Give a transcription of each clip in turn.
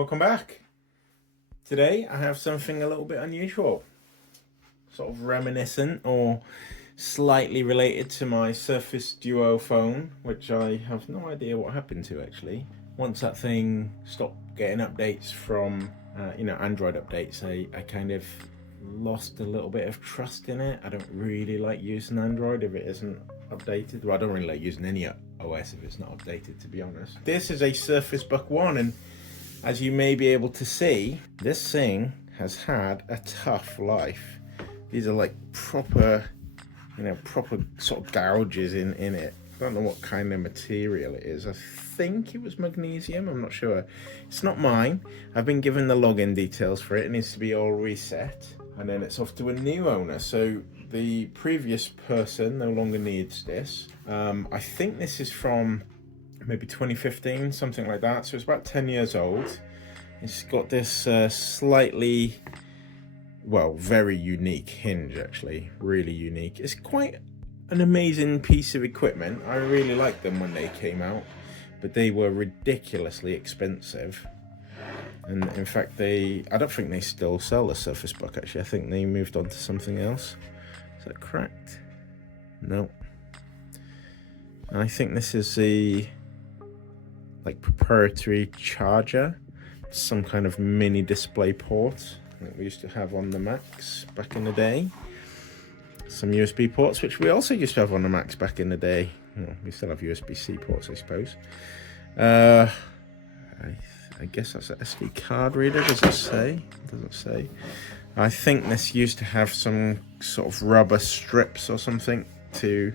Welcome back. Today I have something a little bit unusual, sort of reminiscent or slightly related to my Surface Duo phone, which I have no idea what happened to actually. Once that thing stopped getting updates from Android updates, I kind of lost a little bit of trust in it. I don't really like using Android if it isn't updated. Well, I don't really like using any OS if it's not updated, to be honest. This is a Surface Book 1, and as you may be able to see, this thing has had a tough life. These are like proper sort of gouges in it. I don't know what kind of material it is. I think it was magnesium, I'm not sure. It's not mine. I've been given the login details for it. It needs to be all reset, and then it's off to a new owner. So the previous person no longer needs this. I think this is from maybe 2015, something like that. So it's about 10 years old. It's got this slightly, well, very unique hinge, actually. Really unique. It's quite an amazing piece of equipment. I really liked them when they came out, but they were ridiculously expensive. And in fact, I don't think they still sell the Surface Book, actually. I think they moved on to something else. Is that cracked? No. And I think this is the proprietary charger, some kind of mini display port that we used to have on the Macs back in the day. Some USB ports, which we also used to have on the Macs back in the day. Well, we still have USB-C ports, I suppose. I guess that's an SD card reader. Does it say? It doesn't say. I think this used to have some sort of rubber strips or something to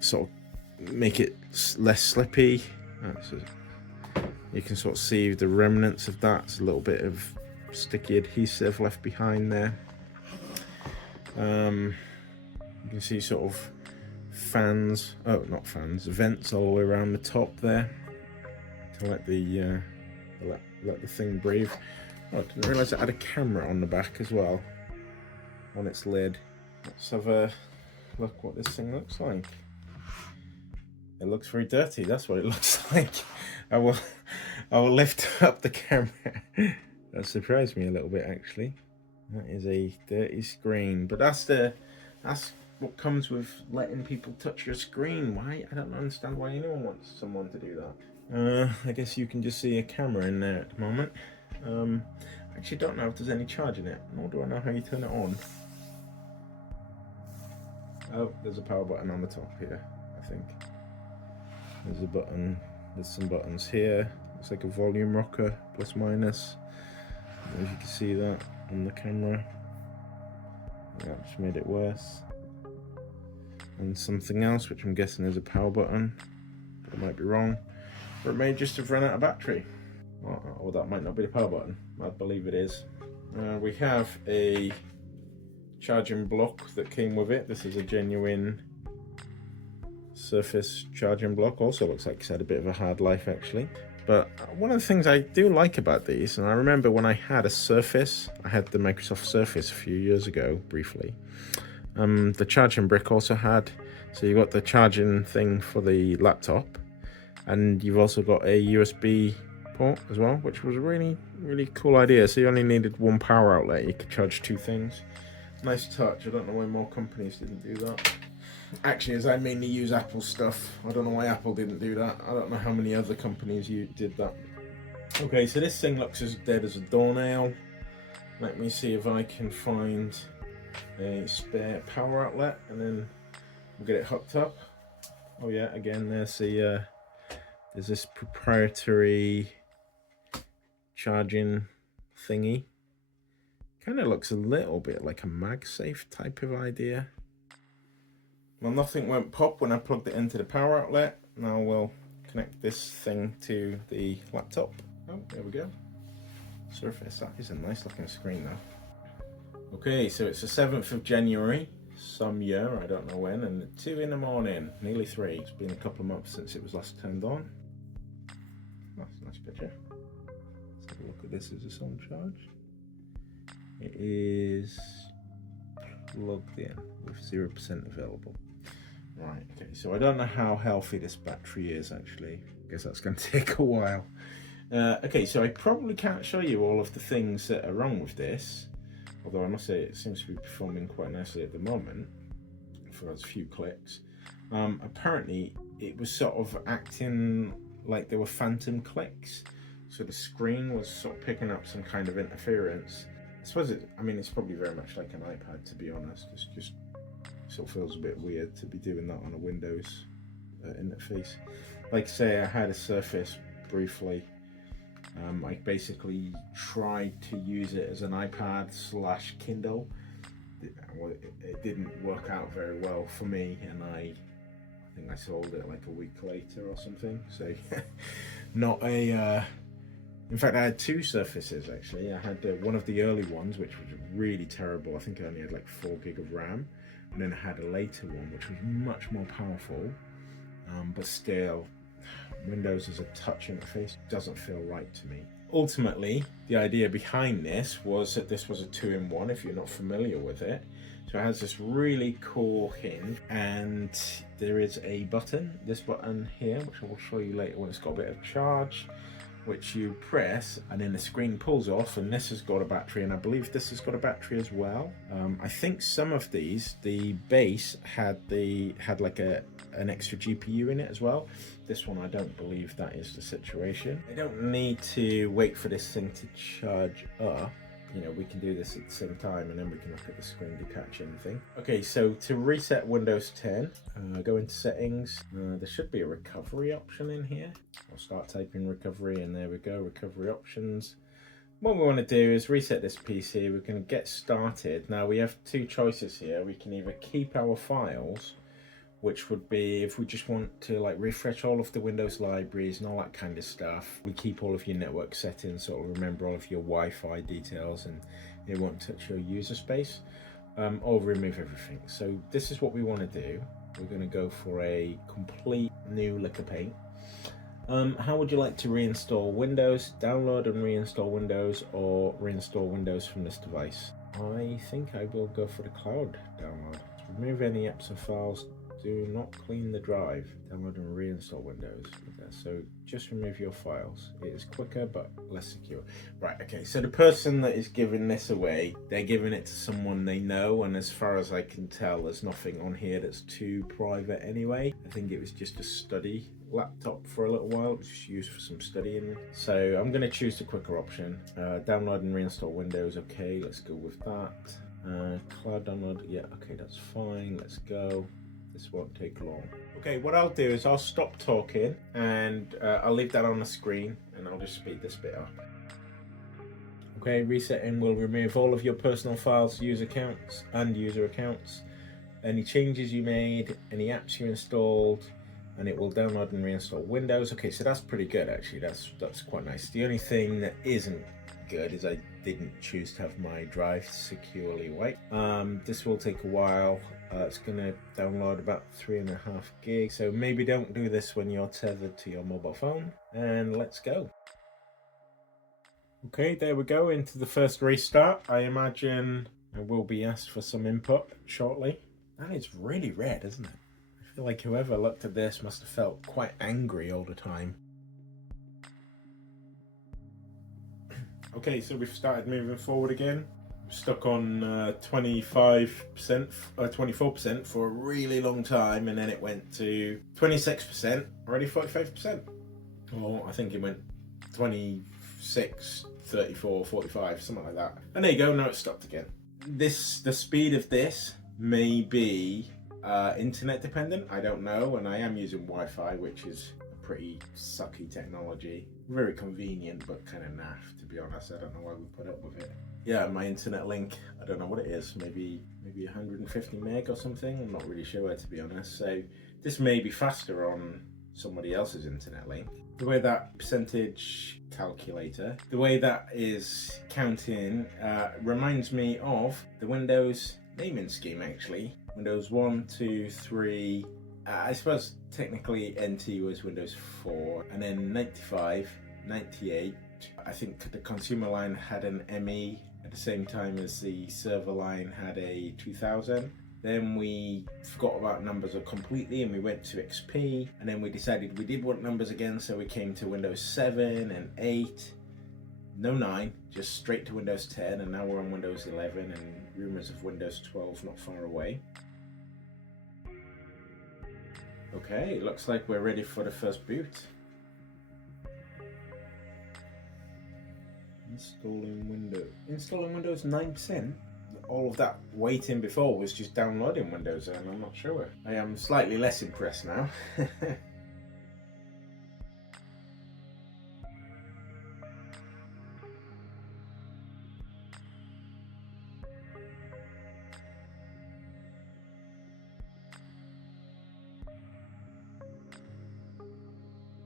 sort of make it less slippy. You can sort of see the remnants of that. It's a little bit of sticky adhesive left behind there. You can see sort of fans, not fans, vents all the way around the top there to let the thing breathe. Oh, I didn't realise it had a camera on the back as well, on its lid. Let's have a look what this thing looks like. It looks very dirty. That's what it looks like. I will lift up the camera. That surprised me a little bit, actually. That is a dirty screen, but that's what comes with letting people touch your screen. Why? I don't understand why anyone wants someone to do that. I guess you can just see a camera in there at the moment. I actually don't know if there's any charge in it, nor do I know how you turn it on. Oh, there's a power button on the top here, I think. There's a button, there's some buttons here. It's like a volume rocker, plus minus. I don't know if you can see that on the camera. That just made it worse. And something else, which I'm guessing is a power button. But I might be wrong. Or it may just have run out of battery. Or that might not be the power button. I believe it is. We have a charging block that came with it. This is a genuine Surface charging block. Also looks like it's had a bit of a hard life, actually. But one of the things I do like about these, and I remember when I had a Surface, I had the Microsoft Surface a few years ago, briefly. The charging brick also had, so you got the charging thing for the laptop, and you've also got a USB port as well, which was a really, really cool idea. So you only needed one power outlet, you could charge two things. Nice touch. I don't know why more companies didn't do that. Actually, as I mainly use Apple stuff, I don't know why Apple didn't do that. I don't know how many other companies did that. Okay, so this thing looks as dead as a doornail. Let me see if I can find a spare power outlet, and then we'll get it hooked up. Oh yeah, again, there's this proprietary charging thingy. Kind of looks a little bit like a MagSafe type of idea. Well, nothing went pop when I plugged it into the power outlet. Now we'll connect this thing to the laptop. Oh, there we go. Surface, that is a nice looking screen though. Okay, so it's the 7th of January, some year, I don't know when, and 2 in the morning, nearly 3. It's been a couple of months since it was last turned on. That's a nice picture. Let's have a look at this. Is this on charge? It is plugged in with 0% available. Right, okay, so I don't know how healthy this battery is actually. I guess that's going to take a while. Okay, so I probably can't show you all of the things that are wrong with this, although I must say it seems to be performing quite nicely at the moment for as few clicks. Apparently it was sort of acting like there were phantom clicks, so the screen was sort of picking up some kind of interference. I suppose it's probably very much like an iPad, to be honest. It's just sort of feels a bit weird to be doing that on a Windows interface. Like I say, I had a Surface briefly. I basically tried to use it as an iPad / Kindle. It didn't work out very well for me, and I think I sold it like a week later or something. So not a in fact, I had two Surfaces actually. I had one of the early ones, which was really terrible. I think I only had like 4 gig of RAM, and then I had a later one which was much more powerful, but still Windows as a touch interface doesn't feel right to me. Ultimately, the idea behind this was that this was a 2-in-1, if you're not familiar with it. So it has this really cool hinge, and there is a button, this button here, which I will show you later when it's got a bit of charge, which you press and then the screen pulls off, and this has got a battery, and I believe this has got a battery as well. I think some of these, the base had like an extra GPU in it as well. This one, I don't believe that is the situation. I don't need to wait for this thing to charge up. You know, we can do this at the same time, and then we can look at the screen to catch anything. Okay, so to reset Windows 10, go into settings. There should be a recovery option in here. I'll start typing recovery, and there we go, recovery options. What we want to do is reset this PC. We're going to get started. Now we have two choices here. We can either keep our files, which would be if we just want to like refresh all of the Windows libraries and all that kind of stuff. We keep all of your network settings, so it'll remember all of your Wi-Fi details and it won't touch your user space, or remove everything. So this is what we want to do. We're going to go for a complete new lick of paint. How would you like to reinstall Windows? Download and reinstall Windows, or reinstall Windows from this device? I think I will go for the cloud download. Remove any apps and files. Do not clean the drive. Download and reinstall Windows. So just remove your files. It is quicker but less secure. Right, okay, so the person that is giving this away, they're giving it to someone they know, and as far as I can tell, there's nothing on here that's too private anyway. I think it was just a study laptop for a little while. It was just used for some studying. So I'm going to choose the quicker option. Download and reinstall Windows. Okay, let's go with that. Cloud download. Yeah, okay, that's fine. Let's go. This won't take long. Okay, what I'll do is I'll stop talking, and I'll leave that on the screen, and I'll just speed this bit up. Okay, resetting will remove all of your personal files, user accounts and user accounts, any changes you made, any apps you installed, and it will download and reinstall Windows. Okay, so that's pretty good actually. That's quite nice. The only thing that isn't good is I didn't choose to have my drive securely wiped. This will take a while. It's gonna download about 3.5 gigs, so maybe don't do this when you're tethered to your mobile phone. And let's go. Okay, there we go, into the first restart. I imagine I will be asked for some input shortly. That is really red, isn't it? I feel like whoever looked at this must have felt quite angry all the time. Okay, so we've started moving forward again. I'm stuck on 25%, 24% for a really long time, and then it went to 26%, already 45%. Or I think it went 26, 34, 45, something like that. And there you go, now it's stopped again. The speed of this may be internet dependent, I don't know, and I am using Wi-Fi, which is a pretty sucky technology. Very convenient, but kind of naff, to be honest. I don't know why we put up with it. Yeah, my internet link, I don't know what it is, maybe 150 meg or something. I'm not really sure, to be honest. So this may be faster on somebody else's internet link. The way that percentage calculator, the way that is counting, reminds me of the Windows naming scheme actually. Windows 1, 2, 3, I suppose technically NT was Windows 4, and then 95, 98. I think the consumer line had an ME at the same time as the server line had a 2000. Then we forgot about numbers completely and we went to XP, and then we decided we did want numbers again, so we came to Windows 7 and 8, no 9, just straight to Windows 10, and now we're on Windows 11 and rumors of Windows 12 not far away. Okay, it looks like we're ready for the first boot. Installing Windows 9%. All of that waiting before was just downloading Windows, and I'm not sure. I am slightly less impressed now.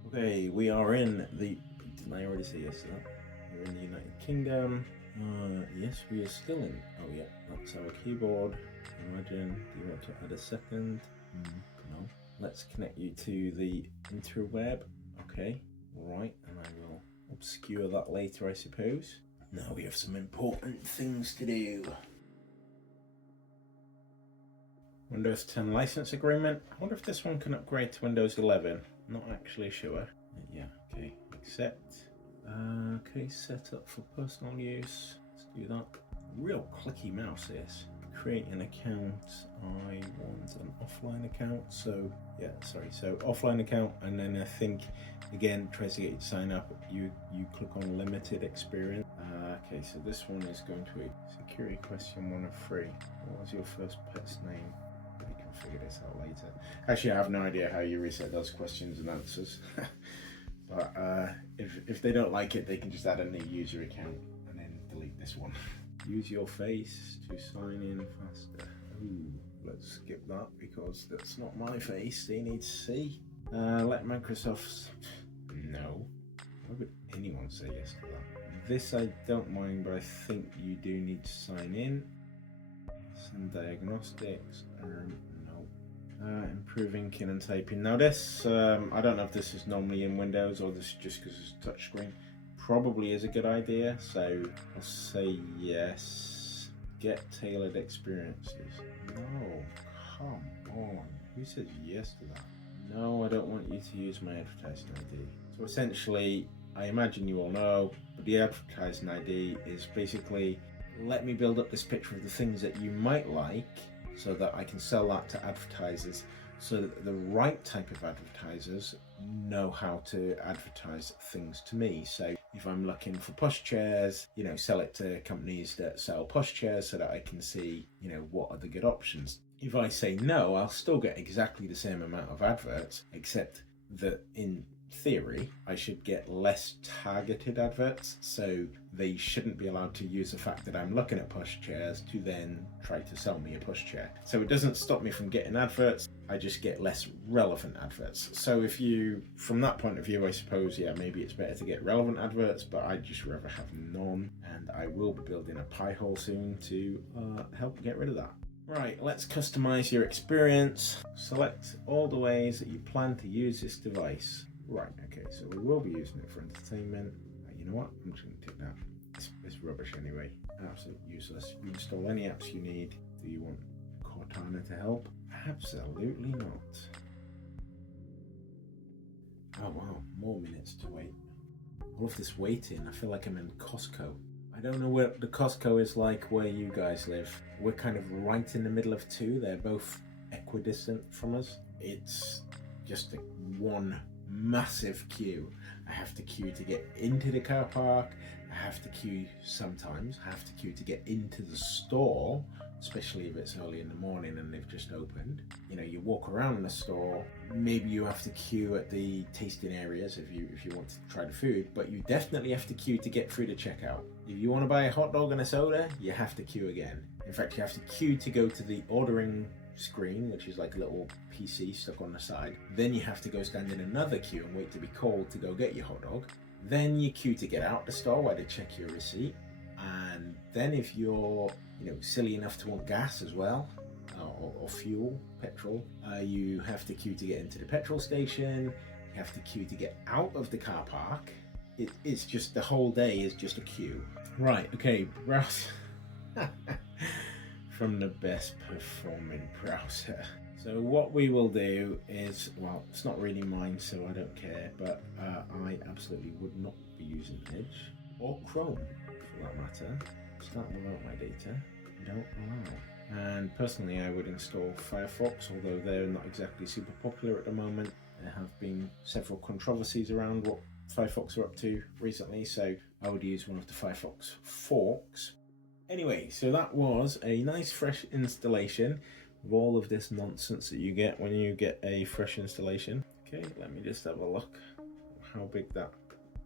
Okay, we are in the... Didn't I already say yes to that? We're in the United Kingdom. Yes, we are still in. Oh yeah, that's our keyboard. Imagine. Do you want to add a second? No. Let's connect you to the interweb. Okay, right, and I will obscure that later, I suppose. Now we have some important things to do. Windows 10 license agreement. I wonder if this one can upgrade to Windows 11. Not actually sure. Yeah, okay, accept. Okay, set up for personal use. Let's do that. Real clicky mouse is. Create an account. I want an offline account. So yeah, sorry. So offline account, and then I think again tries to get you to sign up. You click on limited experience. Okay, so this one is going to be security question 1 of 3. What was your first pet's name? We can figure this out later. Actually, I have no idea how you reset those questions and answers. But if they don't like it, they can just add a new user account and then delete this one. Use your face to sign in faster. Ooh, let's skip that because that's not my face. They need to see. Let Microsoft... No. Why would anyone say yes to that? This I don't mind, but I think you do need to sign in. Send diagnostics. No. Improve inking and typing. Now this, I don't know if this is normally in Windows or this is just because it's touchscreen. Probably is a good idea, so I'll say yes. Get tailored experiences. No, come on. Who says yes to that? No, I don't want you to use my advertising ID. So essentially, I imagine you all know, but the advertising ID is basically, let me build up this picture of the things that you might like so that I can sell that to advertisers, so that the right type of advertisers know how to advertise things to me. So if I'm looking for pushchairs, you know, sell it to companies that sell pushchairs so that I can see, you know, what are the good options. If I say no, I'll still get exactly the same amount of adverts, except that in theory, I should get less targeted adverts, so they shouldn't be allowed to use the fact that I'm looking at pushchairs to then try to sell me a pushchair. So it doesn't stop me from getting adverts, I just get less relevant adverts. So if you, from that point of view, I suppose, yeah, maybe it's better to get relevant adverts, but I'd just rather have none, and I will be building a pie hole soon to help get rid of that. Right, let's customize your experience. Select all the ways that you plan to use this device. Right, okay, so we will be using it for entertainment. You know what? I'm just going to take that. It's rubbish anyway. Absolutely useless. You install any apps you need. Do you want Cortana to help? Absolutely not. Oh wow, more minutes to wait. All of this waiting, I feel like I'm in Costco. I don't know what the Costco is like where you guys live. We're kind of right in the middle of two. They're both equidistant from us. It's just one massive queue. I have to queue to get into the car park. I have to queue sometimes. I have to queue to get into the store, especially if it's early in the morning and they've just opened. You know, you walk around the store. Maybe you have to queue at the tasting areas if you want to try the food, but you definitely have to queue to get through the checkout. If you want to buy a hot dog and a soda, you have to queue again. In fact, you have to queue to go to the ordering screen, which is like a little PC stuck on the side. Then you have to go stand in another queue and wait to be called to go get your hot dog. Then you queue to get out the store where they check your receipt. And then if you're, you know, silly enough to want gas as well, or fuel, petrol, you have to queue to get into the petrol station. You have to queue to get out of the car park. It's just, the whole day is just a queue. Right, okay, browse. from the best performing browser. So what we will do is, well, it's not really mine, so I don't care, but I absolutely would not be using Edge or Chrome for that matter. Start without my data, don't allow. And personally I would install Firefox, although they're not exactly super popular at the moment. There have been several controversies around what Firefox are up to recently, so I would use one of the Firefox forks. Anyway, so that was a nice fresh installation with all of this nonsense that you get when you get a fresh installation. Okay, let me just have a look how big that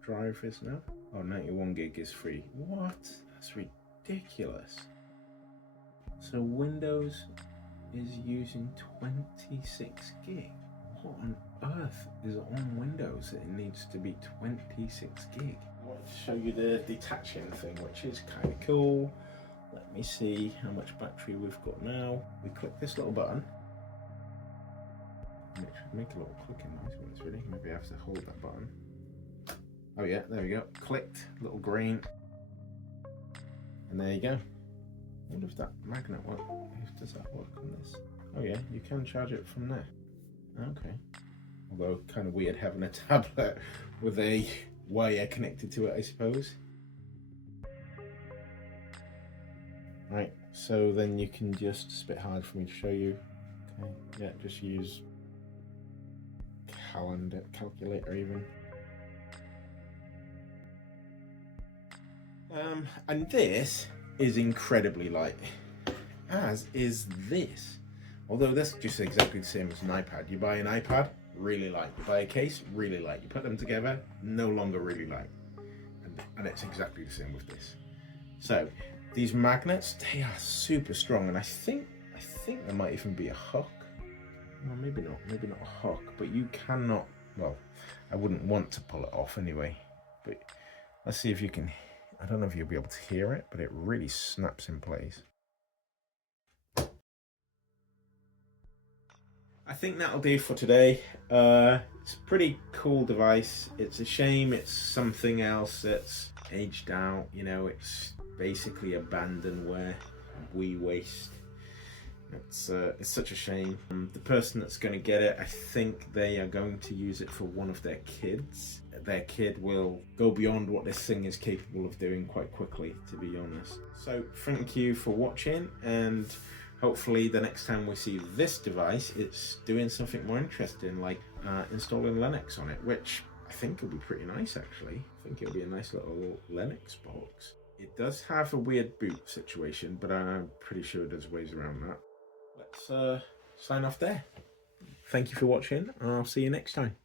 drive is now. Oh, 91 gig is free. What? That's ridiculous. So Windows is using 26 gig. What on earth is on Windows that it needs to be 26 gig? I want to show you the detaching thing, which is kind of cool. Let me see how much battery we've got now. We click this little button. And it should make a little clicking noise when it's ready. Maybe I have to hold that button. Oh yeah, there we go. Clicked, little green. And there you go. I wonder if that magnet works. Does that work on this? Oh yeah, you can charge it from there. Okay. Although kind of weird having a tablet with a wire connected to it, I suppose. Right, so then you can just, it's a bit hard for me to show you. Okay, yeah, just use calculator even. And this is incredibly light, as is this. Although that's just exactly the same as an iPad. You buy an iPad, really light. You buy a case, really light. You put them together, no longer really light. And it's exactly the same with this. So these magnets, they are super strong, and I think there might even be a hook. Well, maybe not a hook, but you cannot, well, I wouldn't want to pull it off anyway. But let's see if you can, I don't know if you'll be able to hear it, but it really snaps in place. I think that'll do for today. It's a pretty cool device. It's a shame it's something else that's aged out. You know, it's basically abandonware, waste. It's such a shame. The person that's going to get it, I think they are going to use it for one of their kids. Their kid will go beyond what this thing is capable of doing quite quickly, to be honest. So thank you for watching, and hopefully the next time we see this device, it's doing something more interesting, like installing Linux on it, which I think will be pretty nice actually. I think it'll be a nice little Linux box. It does have a weird boot situation, but I'm pretty sure there's ways around that. Let's sign off there. Thank you for watching, and I'll see you next time.